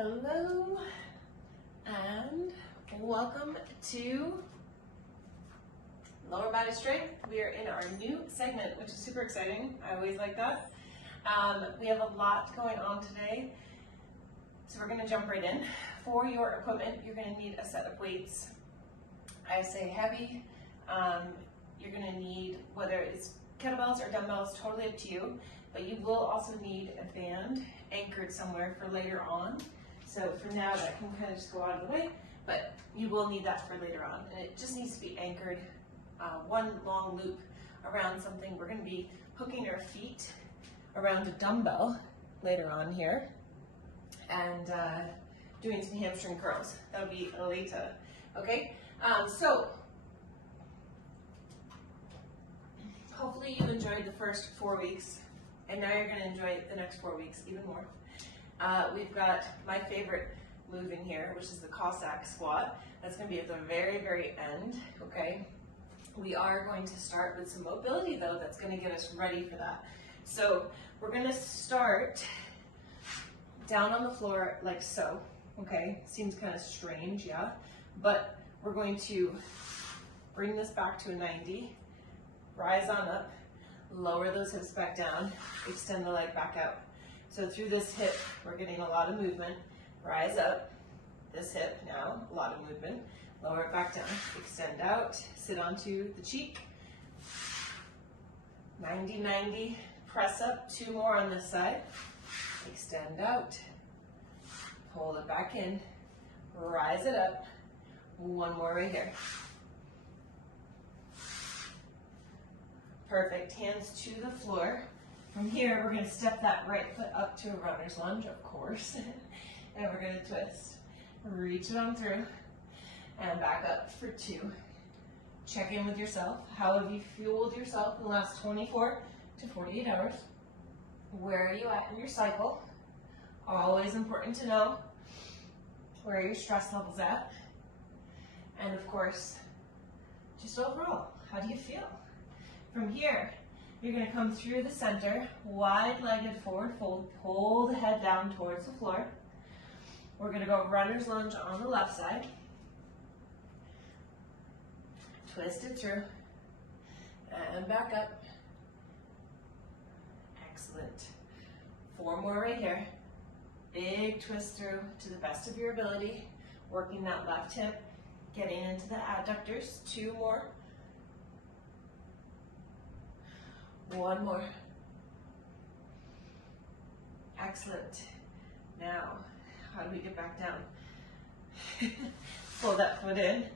Hello and welcome to Lower Body Strength. We are in our new segment, which is super exciting. I always like that. We have a lot going on today, so we're going to jump right in. For your equipment, you're going to need a set of weights. I say heavy. You're going to need, whether it's kettlebells or dumbbells, totally up to you, but you will also need a band anchored somewhere for later on. So for now, that can kind of just go out of the way, but you will need that for later on. And it just needs to be anchored one long loop around something. We're going to be hooking our feet around a dumbbell later on here and doing some hamstring curls. That'll be later. Okay, so hopefully you enjoyed the first 4 weeks, and now you're going to enjoy the next 4 weeks even more. We've got my favorite move in here, which is the Cossack squat. That's going to be at the very, very end, okay? We are going to start with some mobility though, that's going to get us ready for that. So we're going to start down on the floor like so, okay? Seems kind of strange, yeah? But we're going to bring this back to a 90, rise on up, lower those hips back down, extend the leg back out. So through this hip, we're getting a lot of movement. Rise up, this hip now, a lot of movement. Lower it back down, extend out, sit onto the cheek. 90, 90, press up, 2 more on this side. Extend out, pull it back in, rise it up. 1 more right here. Perfect, hands to the floor. From here, we're going to step that right foot up to a runner's lunge, of course, and we're going to twist. Reach it on through, and back up for 2. Check in with yourself. How have you fueled yourself in the last 24 to 48 hours? Where are you at in your cycle? Always important to know where are your stress levels at. And of course, just overall, how do you feel? From here, you're going to come through the center, wide-legged forward fold, pull the head down towards the floor. We're going to go runner's lunge on the left side. Twist it through, and back up. Excellent. 4 more right here. Big twist through to the best of your ability, working that left hip, getting into the adductors. 2 more. 1 more. Excellent. Now, how do we get back down? Pull that foot in.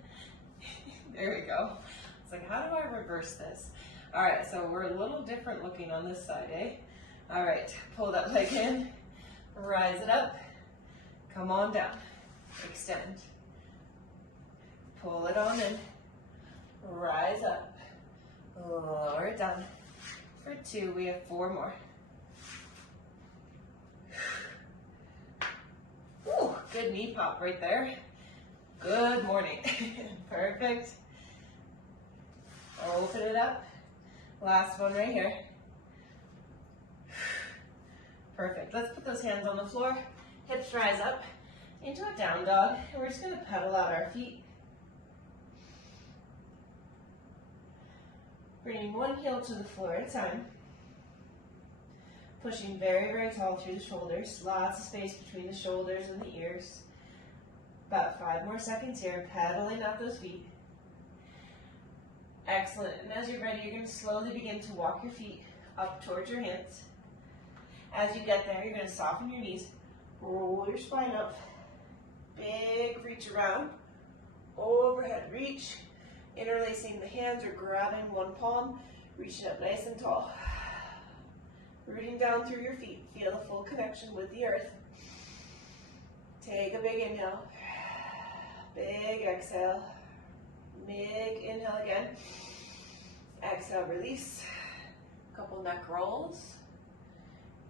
There we go. It's like, how do I reverse this? All right, so we're a little different looking on this side, eh? All right, pull that leg in, rise it up, come on down, extend. Pull it on in, rise up, lower it down. For 2, we have 4 more. Ooh, good knee pop right there. Good morning. Perfect. Open it up. Last one right here. Perfect. Let's put those hands on the floor. Hips rise up into a down dog. And we're just going to pedal out our feet. Bringing 1 heel to the floor at a time. Pushing very, very tall through the shoulders. Lots of space between the shoulders and the ears. About 5 more seconds here, pedaling out those feet. Excellent. And as you're ready, you're going to slowly begin to walk your feet up towards your hands. As you get there, you're going to soften your knees. Roll your spine up. Big reach around. Overhead reach. Interlacing the hands or grabbing one palm, reaching up nice and tall. Rooting down through your feet. Feel a full connection with the earth. Take a big inhale. Big exhale. Big inhale again. Exhale, release. Couple neck rolls.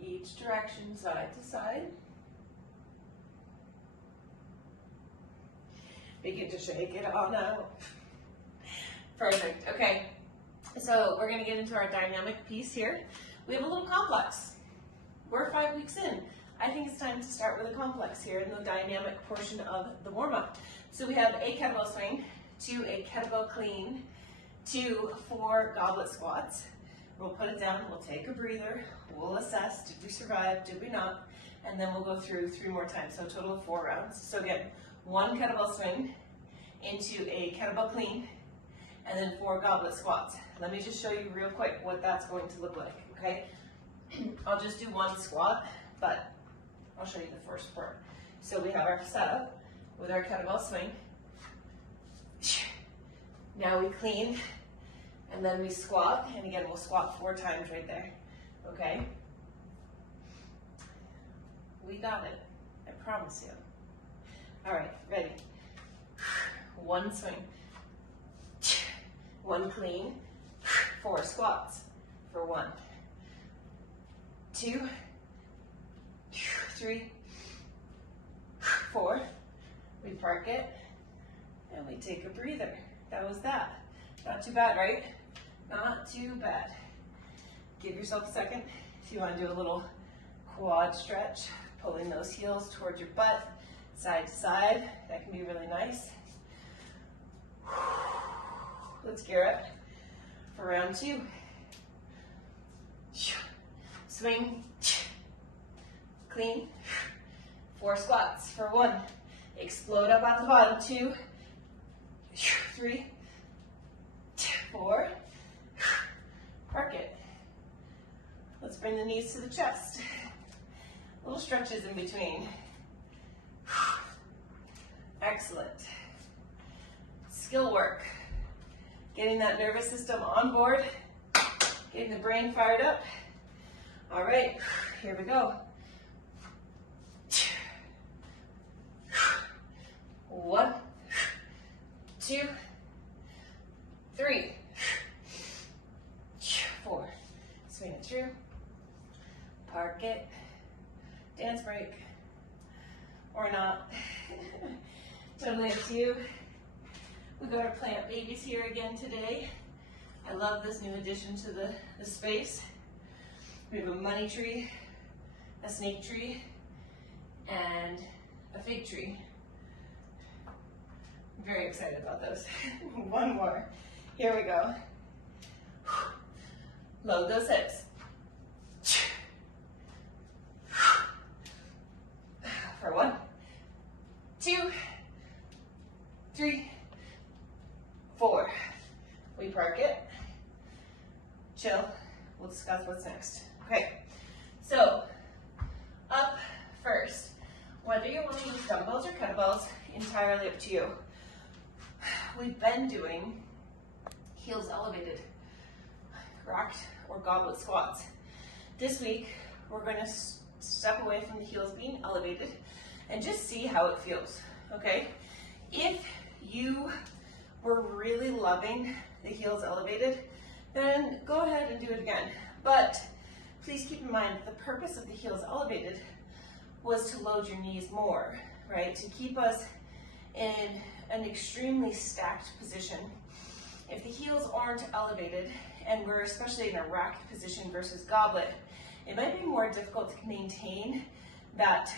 Each direction, side to side. Begin to shake it on out. Perfect. Okay, so we're going to get into our dynamic piece here. We have a little complex. We're 5 weeks in. I think it's time to start with a complex here in the dynamic portion of the warm-up. So we have a kettlebell swing, to a kettlebell clean, to 4 goblet squats. We'll put it down, we'll take a breather, we'll assess, did we survive, did we not, and then we'll go through 3 more times, so a total of 4 rounds. So again, 1 kettlebell swing into a kettlebell clean, and then 4 goblet squats. Let me just show you real quick what that's going to look like, okay? I'll just do 1 squat, but I'll show you the first part. So we have our setup with our kettlebell swing. Now we clean, and then we squat, and again, we'll squat 4 times right there, okay? We got it, I promise you. All right, ready? 1 swing, 1 clean, 4 squats for 1, 2, 3, 4. We park it, and we take a breather. That was that. Not too bad, right? Not too bad. Give yourself a second if you want to do a little quad stretch, pulling those heels towards your butt, side to side. That can be really nice. Let's gear up for round 2. Swing, clean, 4 squats for 1. Explode up at the bottom, 2, 3, 4. Park it. Let's bring the knees to the chest. Little stretches in between. Excellent. Skill work. Getting that nervous system on board. Getting the brain fired up. All right, here we go. 1, 2, 3, 4. Swing it through. Park it. Dance break. Or not. Totally up to you. We got our plant babies here again today. I love this new addition to the space. We have a money tree, a snake tree, and a fig tree. I'm very excited about those. 1 more. Here we go. Load those hips. For 1, 2, 3, 4. We park it. Chill. We'll discuss what's next. Okay, so up first. Whether you want to use dumbbells or kettlebells, entirely up to you. We've been doing heels elevated, rocked or goblet squats. This week, we're going to step away from the heels being elevated and just see how it feels, okay? If you were really loving the heels elevated, then go ahead and do it again. But please keep in mind the purpose of the heels elevated was to load your knees more, right? To keep us in an extremely stacked position. If the heels aren't elevated, and we're especially in a racked position versus goblet, it might be more difficult to maintain that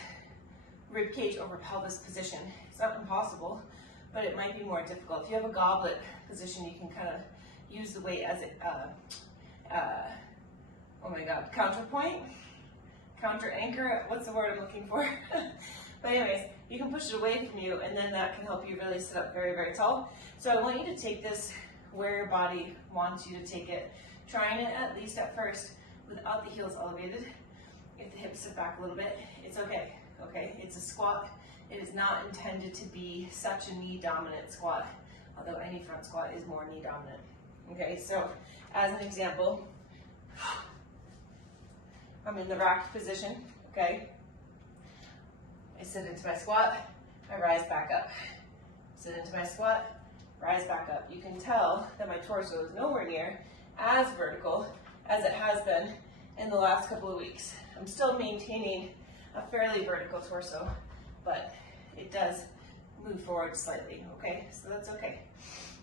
rib cage over pelvis position. It's not impossible, but it might be more difficult. If you have a goblet position, you can kind of use the weight as it, oh my God, counterpoint, counter anchor, what's the word I'm looking for? But anyways, you can push it away from you, and then that can help you really sit up very, very tall. So I want you to take this where your body wants you to take it, trying it at least at first without the heels elevated. If the hips sit back a little bit, it's okay, okay? It's a squat. It is not intended to be such a knee dominant squat, although any front squat is more knee dominant. Okay, so as an example, I'm in the racked position, okay? I sit into my squat, I rise back up. Sit into my squat, rise back up. You can tell that my torso is nowhere near as vertical as it has been in the last couple of weeks. I'm still maintaining a fairly vertical torso, but it does move forward slightly, okay? So that's okay.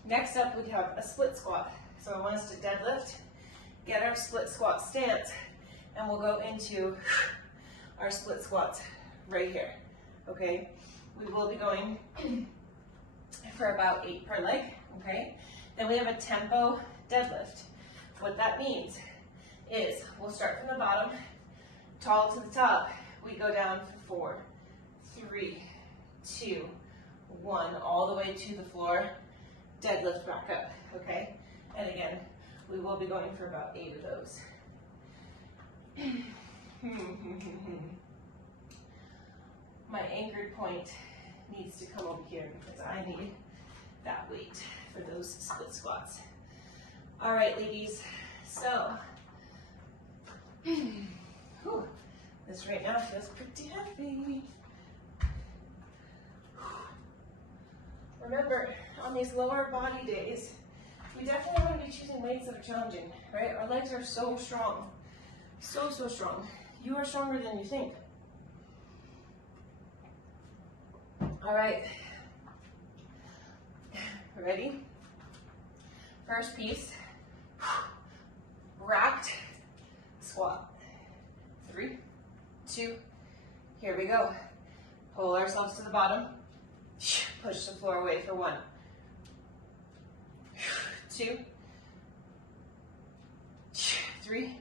Next up, we have a split squat. So I want us to deadlift, get our split squat stance, and we'll go into our split squats right here, okay? We will be going for about 8 per leg, okay? Then we have a tempo deadlift. What that means is we'll start from the bottom, tall to the top. We go down for 4, 3, 2, 1, all the way to the floor, deadlift back up, okay? And again, we will be going for about 8 of those. My anchored point needs to come over here because I need that weight for those split squats. All right, ladies, so this right now feels pretty heavy. Remember, on these lower body days, we definitely want to be choosing weights that are challenging, right? Our legs are so strong, so strong. You are stronger than you think. All right, ready? First piece, racked squat. 3, 2, here we go. Pull ourselves to the bottom, push the floor away for 1, 2, 3,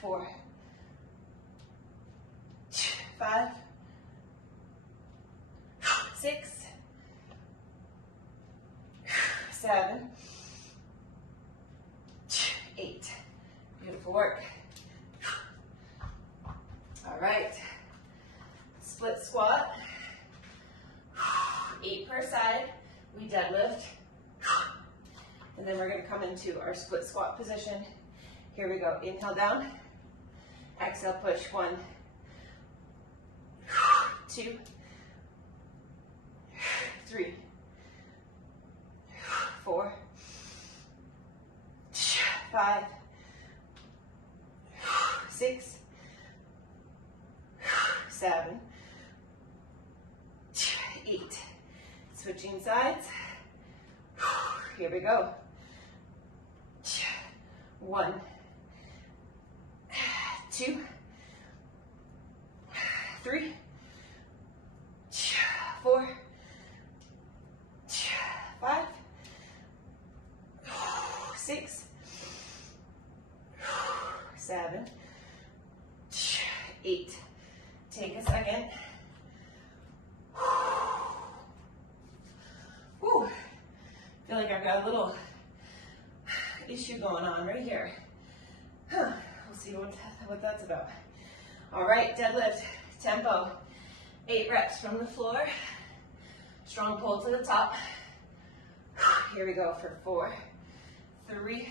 4, 5, 6, 7, 8. Beautiful work. All right. Split squat. 8 per side. We deadlift. And then we're going to come into our split squat position. Here we go. Inhale down. Exhale, push. 1, 2, 3, 4, 5, 6, 7, 8. Switching sides. Here we go. 1, 2, 3, 4, 5, 6, 7, 8. Take a second. Whew. Feel like I've got a little issue going on right here. We'll see what that's about. All right, deadlift, tempo. 8 reps from the floor. Strong pull to the top. Here we go for 4, 3,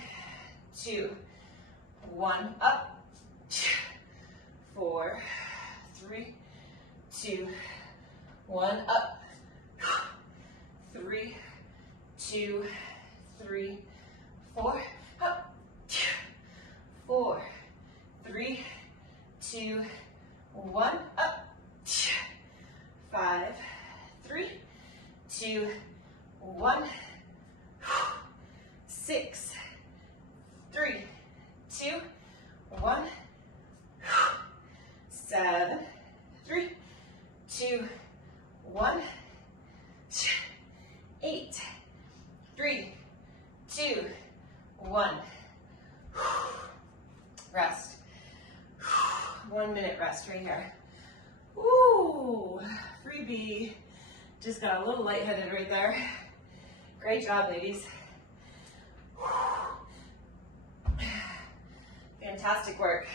2, 1, up. 4, 3, 2, 1, up. 3, 2, 3, 4, up. 4, 3, 2, 1, up. 5, 3, 2, 1. 6, 3, 2, 1. 7, 3, 2, 1. 8, 3, 2, 1. Rest. 1 minute rest right here. Ooh, freebie. Just got a little lightheaded right there. Great job, ladies. Fantastic work.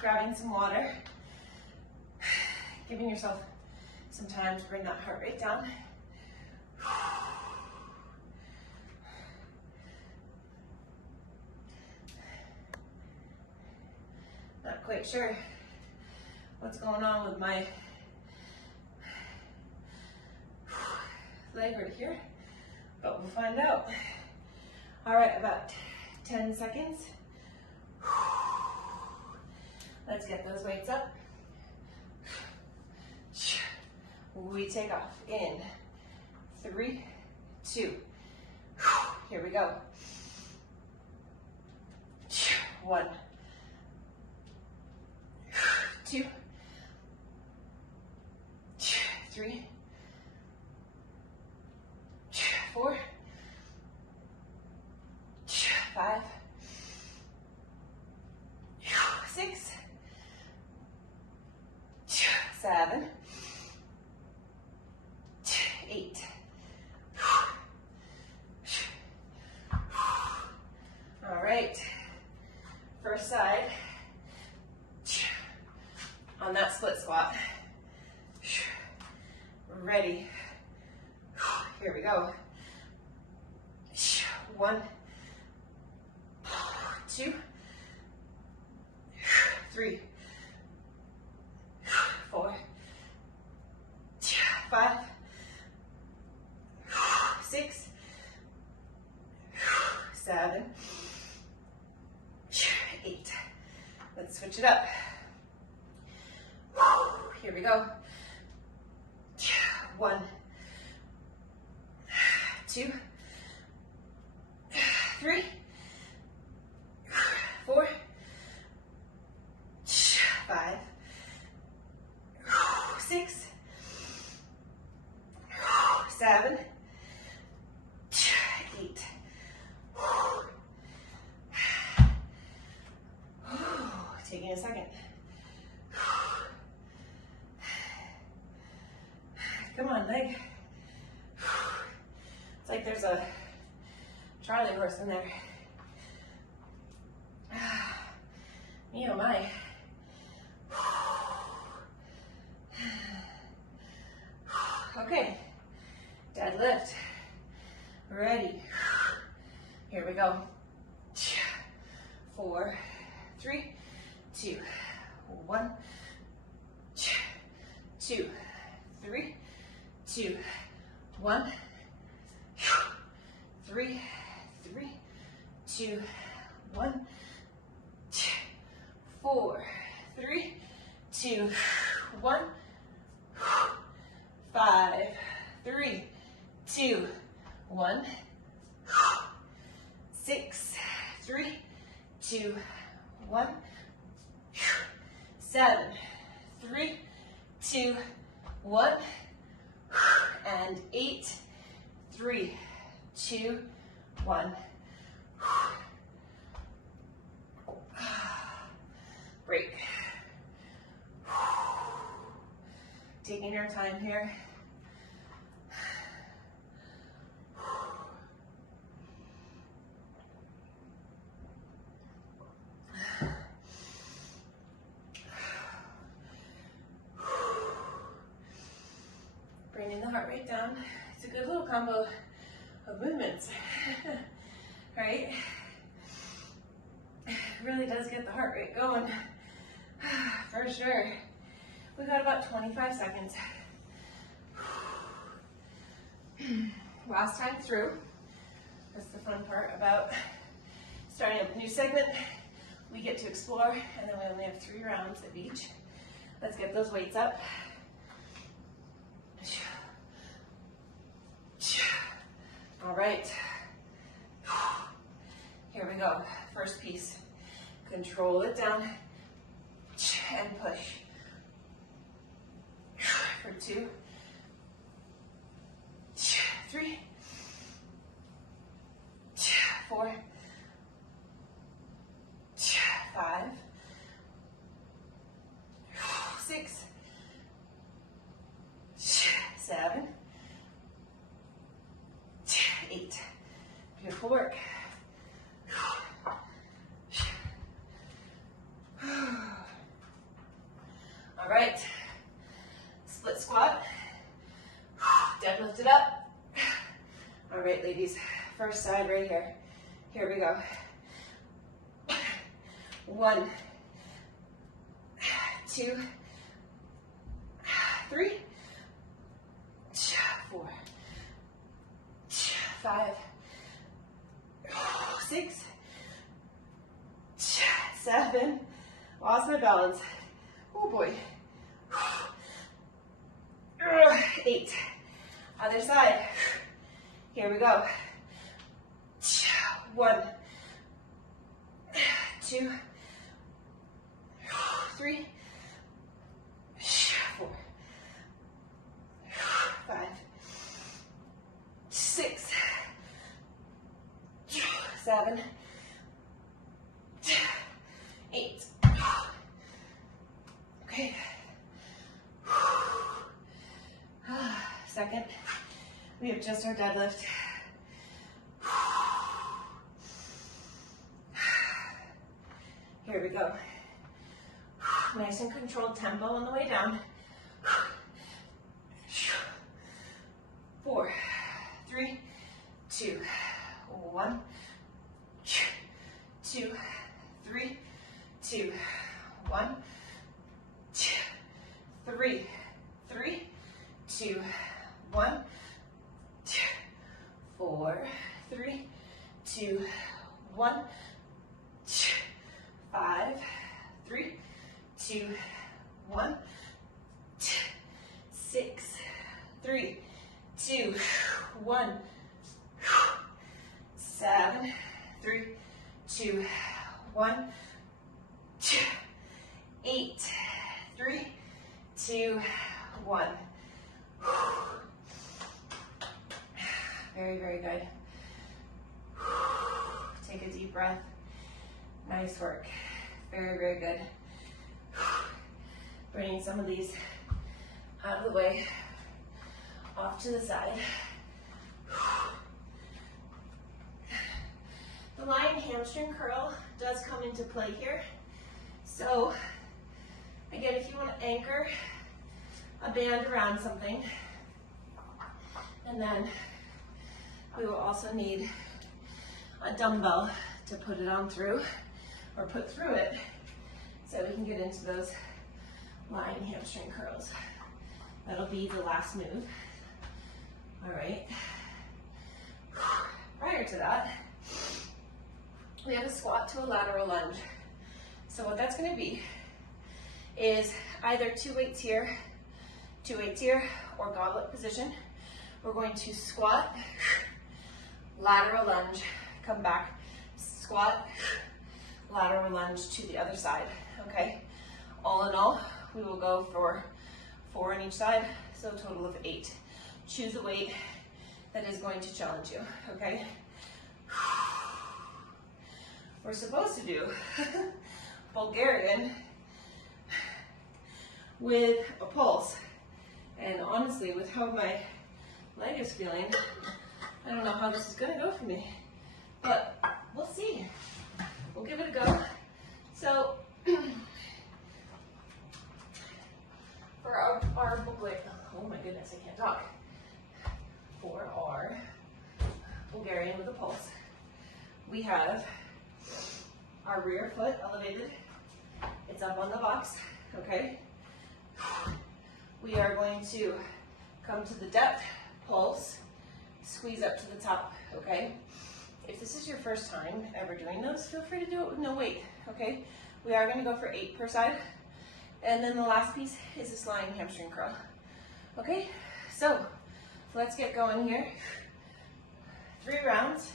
Grabbing some water. Giving yourself some time to bring that heart rate down. Not quite sure what's going on with my leg right here, but we'll find out. All right, about 10 seconds. Let's get those weights up. We take off in 3, 2. Here we go. 1, 2, 3, 4, 5, 6, 7, 8. All right, first side on that split squat. Ready. Here we go. 1, 2, 3, 4, 5, 6, 7, 8. Let's switch it up. Here we go. 1, 2, 3, 4, 5, 6, 7, 8. Taking a second. Come on, leg. It's like there's a Charlie horse in there. Me oh my. Okay, deadlift. Ready. Here we go. 4, 3, 2, 1, 2, 3, 2, 1, 3, 2, 1, 4, 3, 2, 1, 5, 3, 2, 1, 6, 3, 2, 1, 7, 3, 2, 1, and 8, 3, 2, 1. Break. Taking your time here. Bringing the heart rate down. It's a good little combo of movements, right? It really does get the heart rate going, for sure. We've got about 25 seconds. Last time through. That's the fun part about starting up a new segment. We get to explore, and then we only have 3 rounds of each. Let's get those weights up. All right. Here we go. First piece. Control it down and push. For 2, 3, 4, 5, 6, 7, 8. Beautiful work. All right. Split squat. Deadlift it up. All right, ladies. First side right here. Here we go. 1, 2, 3, 4, 5, 6, 7. Lost my balance. Oh boy. 8. Other side. Here we go. 1, 2, 3, just our deadlift. Here we go. Nice and controlled tempo on the way down. 4, 3, 2, 1, 2, 3, 2, 1, 3, 3, 2, 1, 4, 3, 2, 1, 5, 3, 2, 1, 6, 3, 2, 1, 7, 3, 2, 1, 8, 3, 2, 1. Very, very good. Take a deep breath. Nice work. Very, very good. Bringing some of these out of the way, off to the side. The lying hamstring curl does come into play here. So, again, if you want to anchor a band around something, and then we will also need a dumbbell to put it on through, or put through it, so we can get into those lying hamstring curls. That'll be the last move. All right. Prior to that, we have a squat to a lateral lunge. So what that's going to be is either 2 weights here, 2 weights here, or goblet position. We're going to squat, lateral lunge, come back, squat, lateral lunge to the other side, okay? All in all, we will go for 4 on each side, so a total of 8. Choose a weight that is going to challenge you, okay? We're supposed to do Bulgarian with a pulse, and honestly, with how my leg is feeling, I don't know how this is gonna go for me, but we'll see. We'll give it a go. So, for our oh my goodness, I can't talk. For our Bulgarian with a pulse, we have our rear foot elevated. It's up on the box, okay? We are going to come to the depth, pulse, squeeze up to the top, okay? If this is your first time ever doing those, feel free to do it with no weight, okay? We are going to go for 8 per side. And then the last piece is this lying hamstring curl, okay? So, let's get going here. 3 rounds.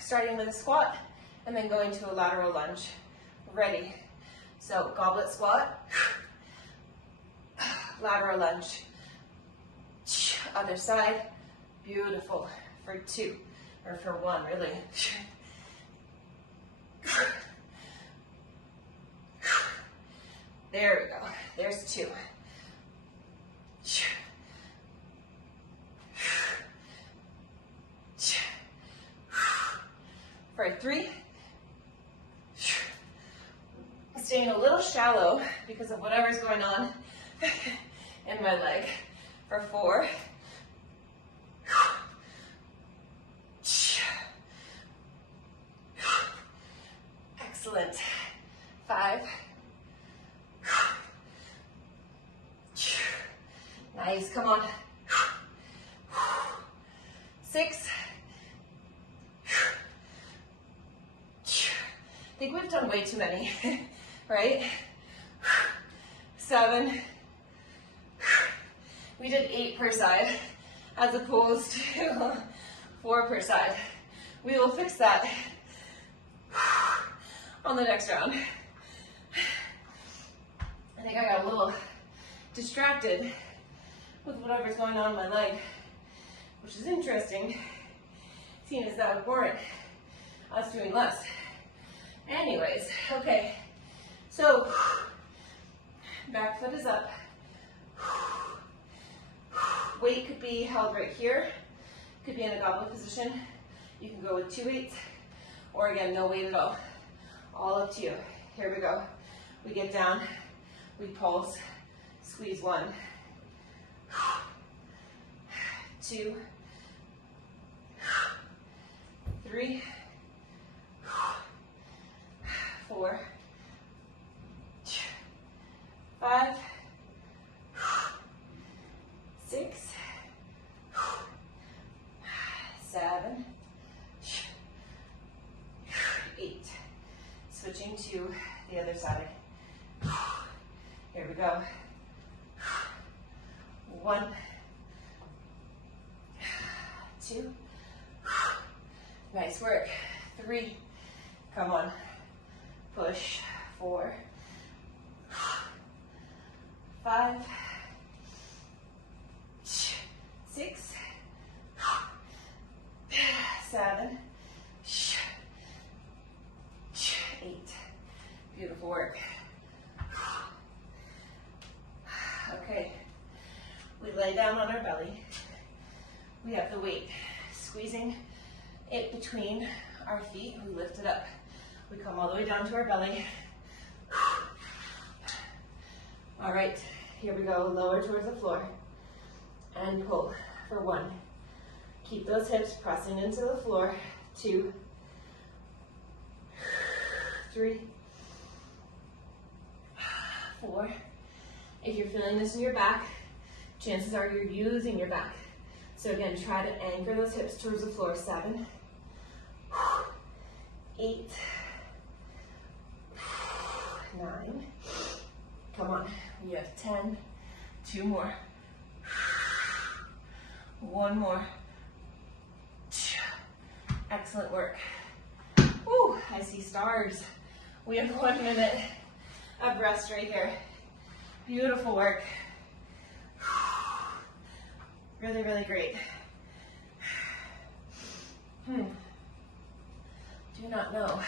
Starting with a squat, and then going to a lateral lunge. Ready. So, goblet squat, lateral lunge. Other side. Beautiful. For 2, or for 1, really. There we go. There's 2. For 3. Staying a little shallow because of whatever's going on in my leg. For 4. Excellent. 5. Nice, come on. 6. I think we've done way too many, right? 7. We did 8 per side as opposed to 4 per side. We will fix that on the next round. I think I got a little distracted with whatever's going on in my leg, which is interesting, seeing as that would warrant us doing less. Anyways, okay, so back foot is up. Weight could be held right here. Could be in a goblet position. You can go with 2 weights, or again, no weight at all. All up to you. Here we go. We get down, we pulse, squeeze 1, 2, 3, 4, 5, 6, 7, 8. Switching to the other side. Here we go. 1, 2. Nice work. 3. Come on. Push. 4, 5, 6, 7, 8. Beautiful work. Okay, we lay down on our belly. We have the weight squeezing it between our feet. We lift it up. We come all the way down to our belly. All right, here we go. Lower towards the floor and pull for 1. Keep those hips pressing into the floor. 2, 3, 4. If you're feeling this in your back, chances are you're using your back. So again, try to anchor those hips towards the floor. 7, 8, 9. Come on, we have 10. 2 more. 1 more. Excellent work. Woo, I see stars. We have 1 minute of rest right here. Beautiful work. Really, really great. Do not know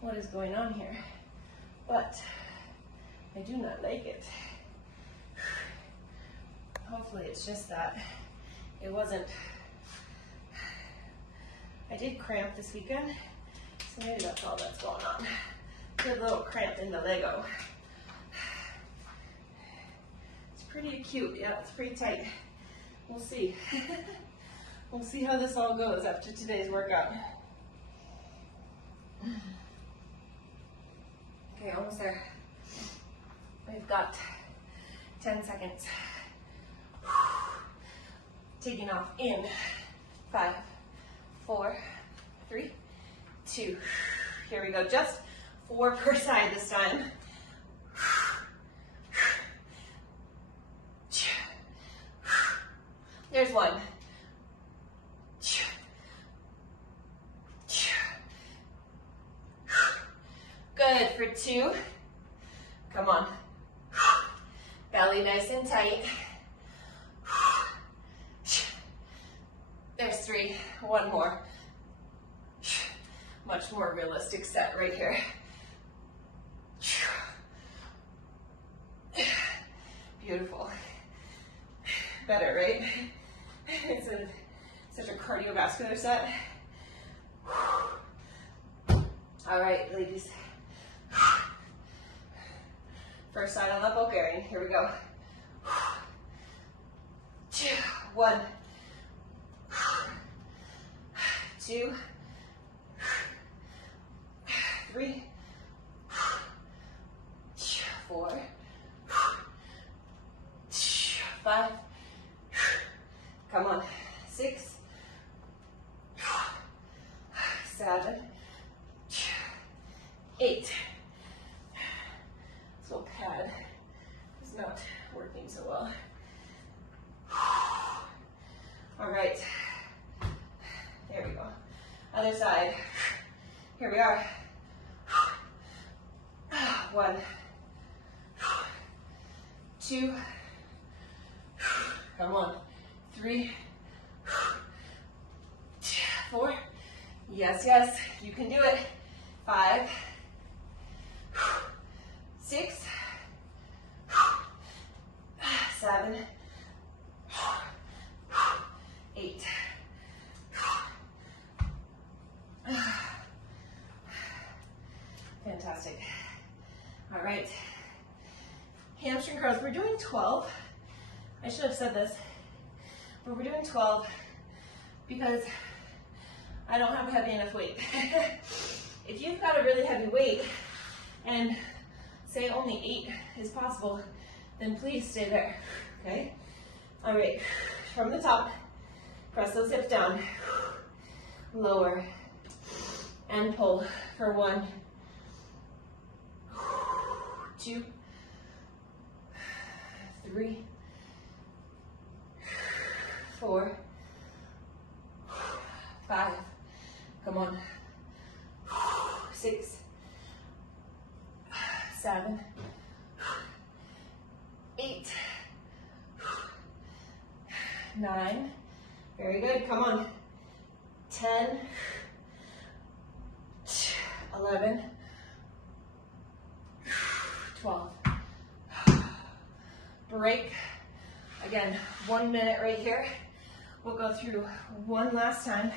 what is going on here, but I do not like it. Hopefully it's just that it wasn't. I did cramp this weekend, so maybe that's all that's going on. Good little cramp in the Lego. It's pretty acute, yeah, it's pretty tight. We'll see. We'll see how this all goes after today's workout. Okay, almost there. We've got 10 seconds. Taking off in 5, 4, 3, 2. Here we go, just 4 per side this time. There's 1. Good, for 2. Come on. Belly nice and tight. There's 3, 1 more. Much more realistic set right here. Beautiful. Better, right? It's such a cardiovascular set. All right, ladies. First side on the Bulgarian. Here we go. 1, 2, 3, 4, 5. Come on. 6, 7, 8. This little pad is not working so well. All right. There we go. Other side. Here we are. 1, 2. Come on. 3, 4. Yes, yes, you can do it. 5, 6, 7, All right, hamstring curls, we're doing 12. I should have said this, but we're doing 12 because I don't have a heavy enough weight. If you've got a really heavy weight and say only 8 is possible, then please stay there, okay? All right, from the top, press those hips down, lower, and pull for 1, 2, 3, 4, 5, come on, 6, 7, 8, 9, very good, come on, 10, 11, 12, break, again, 1 minute right here, we'll go through one last time.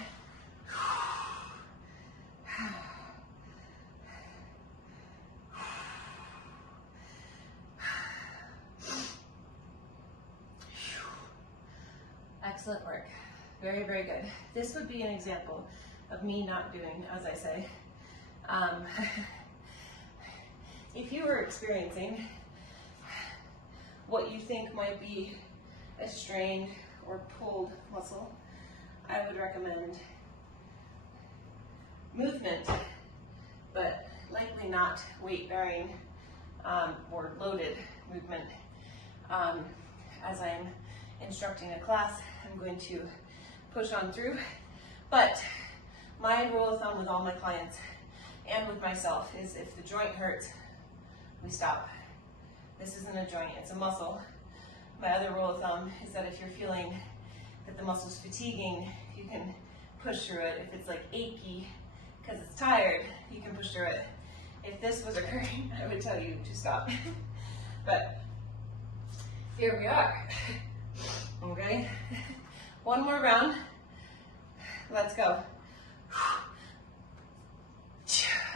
Excellent work. Very, very good. This would be an example of me not doing, as I say. If you were experiencing what you think might be a strained or pulled muscle, I would recommend movement, but likely not weight-bearing or loaded movement. As I'm instructing a class, I'm going to push on through, but my rule of thumb with all my clients and with myself is if the joint hurts, we stop. This isn't a joint, it's a muscle. My other rule of thumb is that if you're feeling that the muscle's fatiguing, you can push through it. If it's like achy because it's tired, you can push through it. If this was occurring, I would tell you to stop. But here we are. Okay, one more round. Let's go.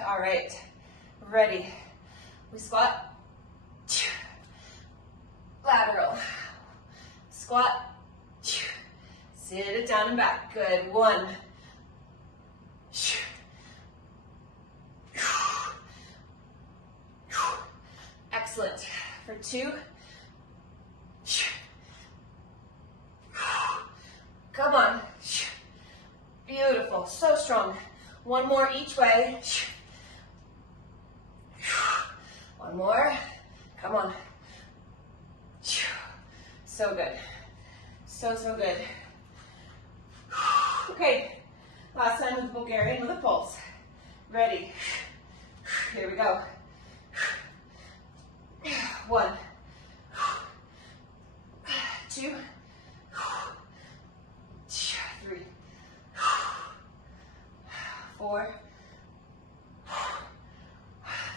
All right, ready. We squat, lateral, squat, sit it down and back. Good. 1, excellent. For 2, come on, beautiful, so strong. 1 more each way. 1 more, come on. So good, so good. Okay, last time with Bulgarian with a pulse. Ready, here we go. 1, 2, 3, 4,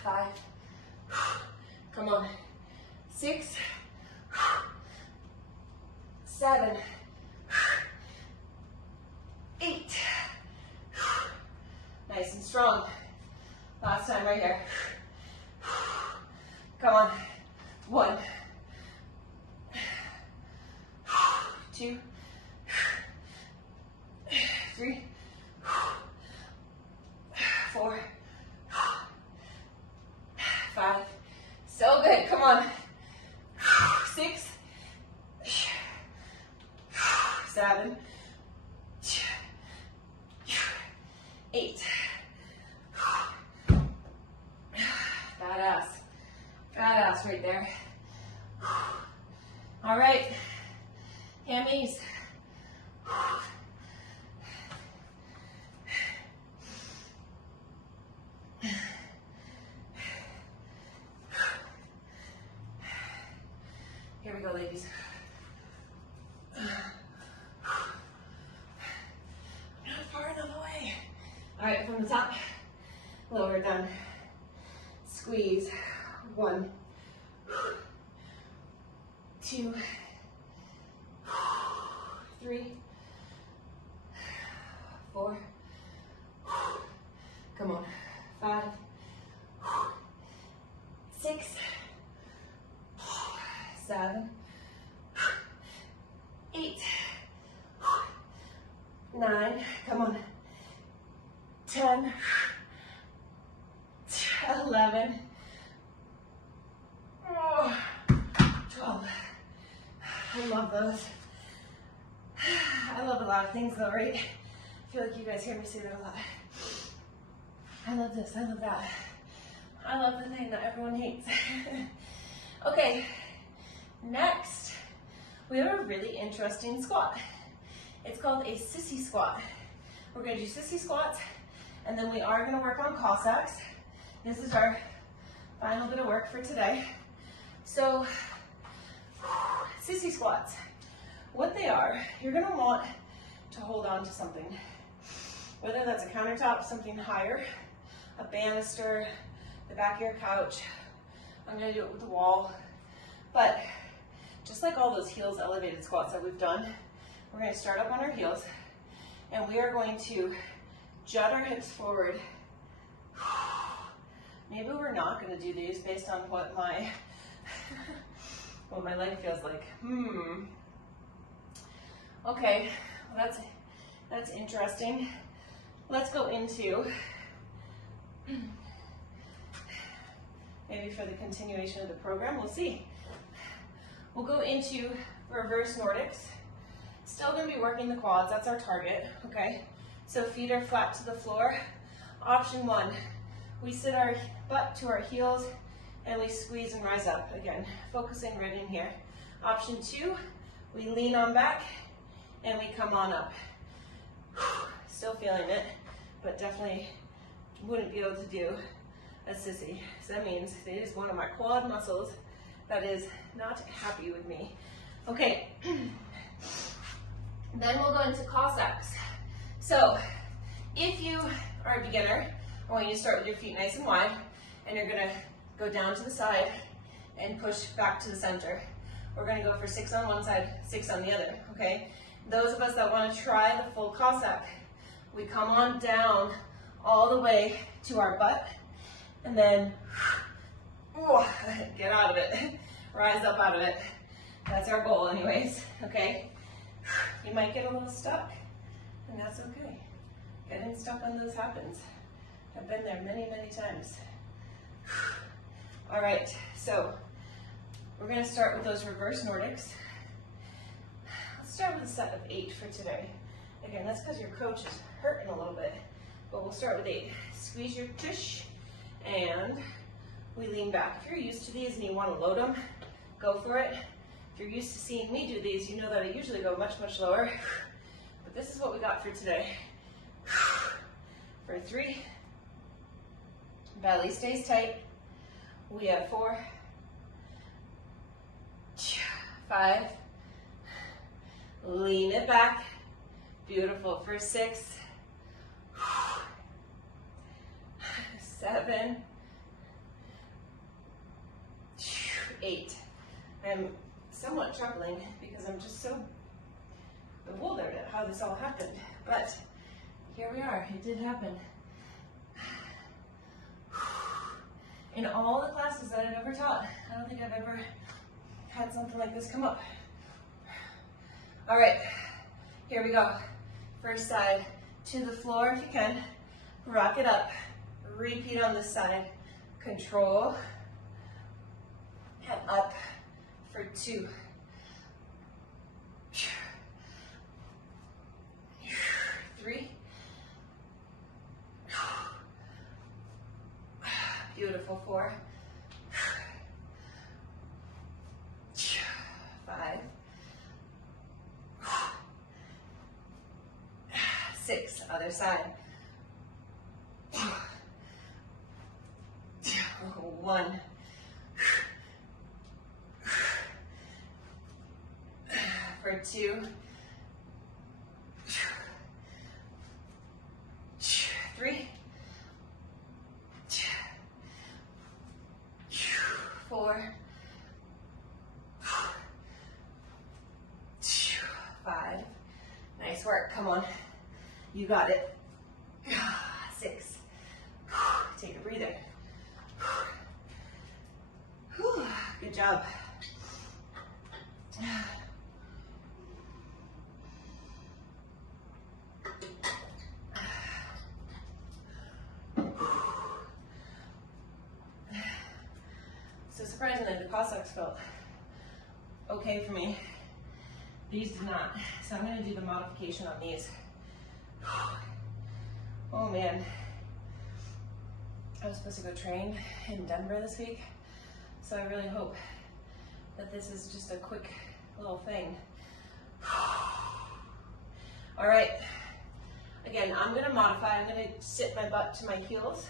5, come on, 6, 7, 8, nice and strong. Last time right here. Come on, 1, 2, 3, 4, 5, so good, come on, 6, 7, 8, badass right there. All right, hammies. Here we go, ladies. Not far enough away. All right, from the top, lower down. Squeeze. 1, 2, 3, 4, come on, 5, 6, 7, 8, 9, come on, 10, 11, 12. I love those. I love a lot of things though, right? I feel like you guys hear me say that a lot. I love this, I love that. I love the thing that everyone hates. Okay, next, we have a really interesting squat. It's called a sissy squat. We're gonna do sissy squats, and then we are gonna work on Cossacks. This is our final bit of work for today. So, sissy squats. What they are, you're gonna want to hold on to something. Whether that's a countertop, something higher, a banister, the back of your couch. I'm gonna do it with the wall. But just like all those heels elevated squats that we've done, we're gonna start up on our heels, and we are going to jut our hips forward. Maybe we're not gonna do these based on what my leg feels like. Okay, well, that's interesting. Let's go into, maybe for the continuation of the program, we'll see. We'll go into reverse Nordics. Still gonna be working the quads, that's our target, okay? So feet are flat to the floor. Option 1, we sit our butt to our heels and we squeeze and rise up. Again, focusing right in here. Option 2, we lean on back and we come on up. Still feeling it, but definitely wouldn't be able to do a sissy. So that means it is one of my quad muscles that is not happy with me. Okay, then we'll go into Cossacks. So if you are a beginner, I want you to start with your feet nice and wide, and you're gonna go down to the side and push back to the center. We're gonna go for 6 on one side, 6 on the other, okay? Those of us that wanna try the full Cossack, we come on down all the way to our butt, and then get out of it, rise up out of it. That's our goal anyways, okay? You might get a little stuck, and that's okay. Getting stuck on those happens. I've been there many, many times. All right, so we're gonna start with those reverse Nordics. Let's start with a set of 8 for today. Again, that's because your coach is hurting a little bit, but we'll start with 8. Squeeze your tush, and we lean back. If you're used to these and you wanna load them, go for it. If you're used to seeing me do these, you know that I usually go much, much lower, but this is what we got for today. For 3, belly stays tight. We have 4, 5, lean it back. Beautiful. For 6, 7, 8. I'm somewhat struggling because I'm just so bewildered at how this all happened, but here we are. It did happen. In all the classes that I've ever taught, I don't think I've ever had something like this come up. All right, here we go. First side to the floor if you can. Rock it up. Repeat on this side. Control. And up for 2. 3. Beautiful. 4. 5. 6. Other side. 1. For 2. 3. 4. 5. Nice work. Come on. You got it. 6. Take a breather. job. So surprisingly, the Cossacks felt okay for me. These did not. So I'm going to do the modification on these. Oh man. I was supposed to go train in Denver this week, so I really hope that this is just a quick little thing. All right. Again, I'm going to modify. I'm going to sit my butt to my heels.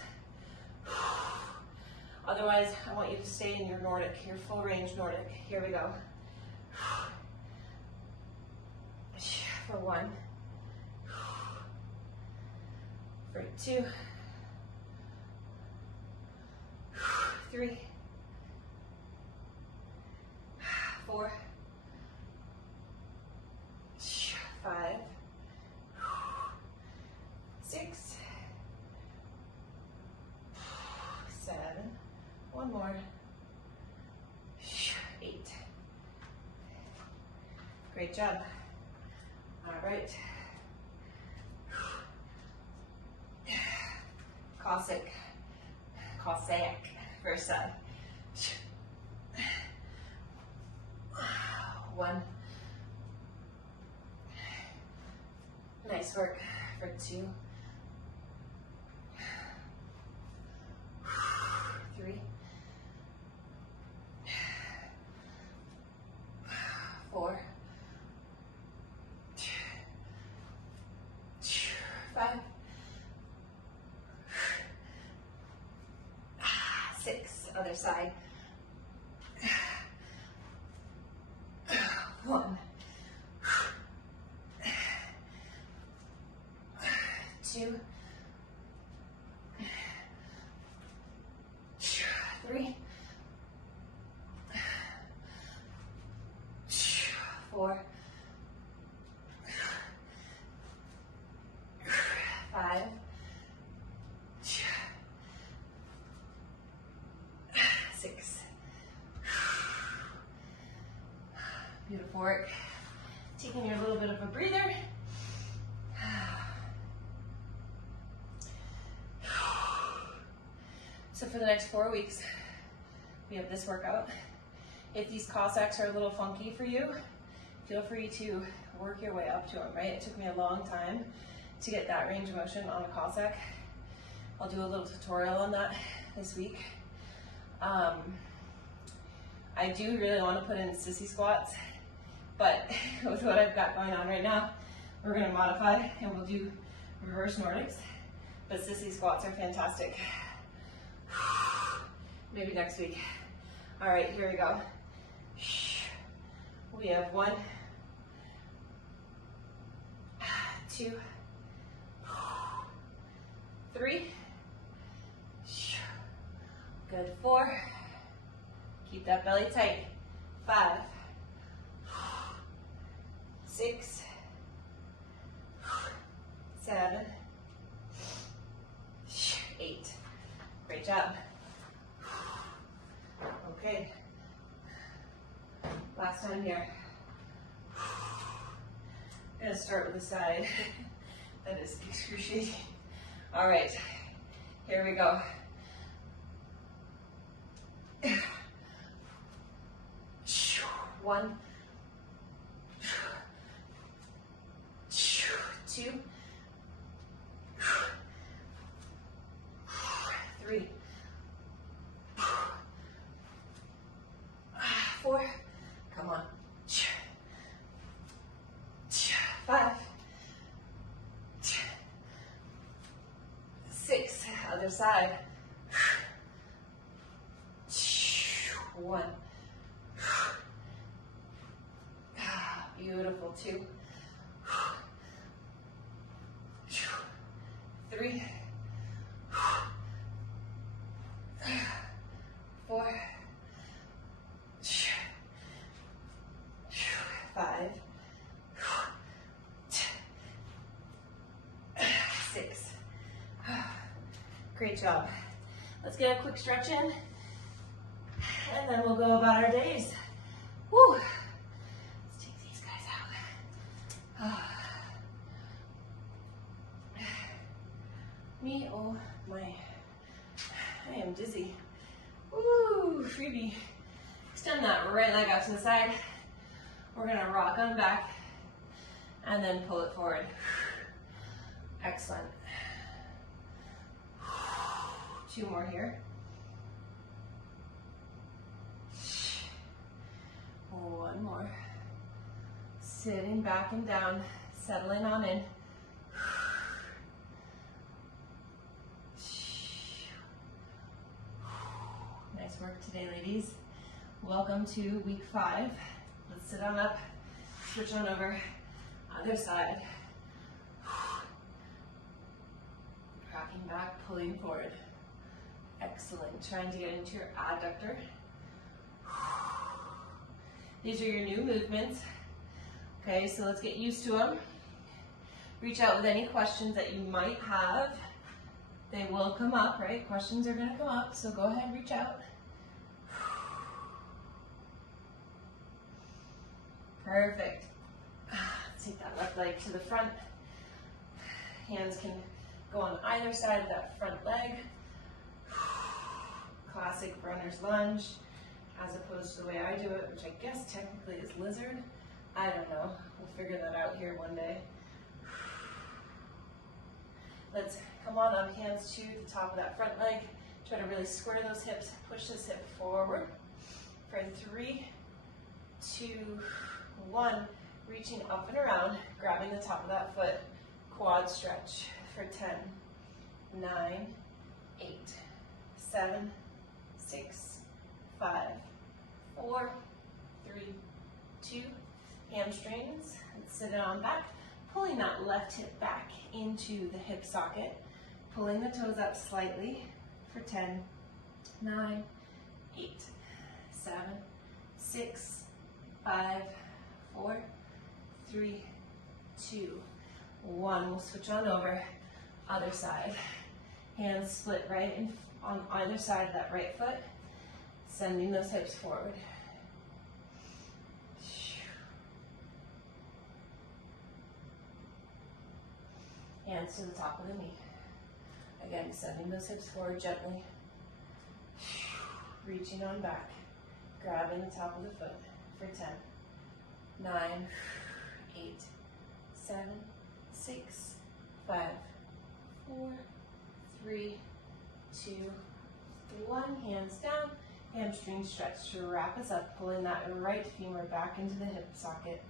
Otherwise, I want you to stay in your Nordic, your full range Nordic. Here we go. For 1. For 2. 3. 4. 5. 6. 7. One more. 8. Great job. All right. Cossack. First side. 1. Nice work for 2. 3. 4. 5. 6. Other side. 1. 2. 3. 4. 5. 6. Beautiful work. Taking your little bit of a breather. So for the next 4 weeks, we have this workout. If these Cossacks are a little funky for you, feel free to work your way up to them, right? It took me a long time to get that range of motion on a Cossack. I'll do a little tutorial on that this week. I do really want to put in sissy squats, but with what I've got going on right now, we're going to modify and we'll do reverse Nordics, but sissy squats are fantastic. Maybe next week. All right, here we go. We have 1, 2, 3. Good. 4. Keep that belly tight. 5, 6, 7, 8. Great job. Okay. Last time here. I'm going to start with the side. That is excruciating. All right. Here we go. 1, 2, 3, 4, come on, 5, 6, other side, 1, beautiful, 2, 3, 4, 5, 6. Great job. Let's get a quick stretch in, and then we'll go about our day. freebie. Extend that right leg out to the side. We're gonna rock on back and then pull it forward. Excellent. 2 more here. 1 more. Sitting back and down, settling on in. Nice work today, ladies. Welcome to week 5. Let's sit on up, switch on over, other side. Rocking back, pulling forward. Excellent. Trying to get into your adductor. These are your new movements. Okay, so let's get used to them. Reach out with any questions that you might have. They will come up, right? Questions are going to come up, so go ahead, reach out. Perfect. Let's take that left leg to the front. Hands can go on either side of that front leg. Classic runner's lunge, as opposed to the way I do it, which I guess technically is lizard. I don't know. We'll figure that out here one day. Let's come on up, hands to the top of that front leg. Try to really square those hips, push this hip forward. For 3, 2, 1. Reaching up and around, grabbing the top of that foot. Quad stretch for 10, 9, 8, 7, 6, 5, 4, 3, 2. Hamstrings, and sit it on back. Pulling that left hip back into the hip socket. Pulling the toes up slightly for 10, 9, 8, 7, 6, 5, 4, 3, 2, 1. We'll switch on over. Other side. Hands split right in on either side of that right foot. Sending those hips forward. Hands to the top of the knee. Again, sending those hips forward gently. Reaching on back. Grabbing the top of the foot for 10, 9, 8, 7, 6, 5, 4, 3, 2, 1. Hands down. Hamstring stretch to wrap us up. Pulling that right femur back into the hip socket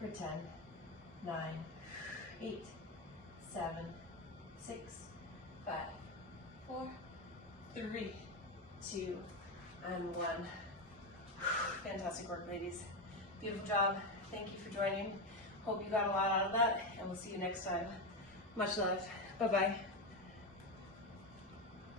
for 10, 9, 8, 7, 6, 5, 4, 3, 2, and 1. Fantastic work, ladies. Beautiful job. Thank you for joining. Hope you got a lot out of that, and we'll see you next time. Much love. Bye-bye.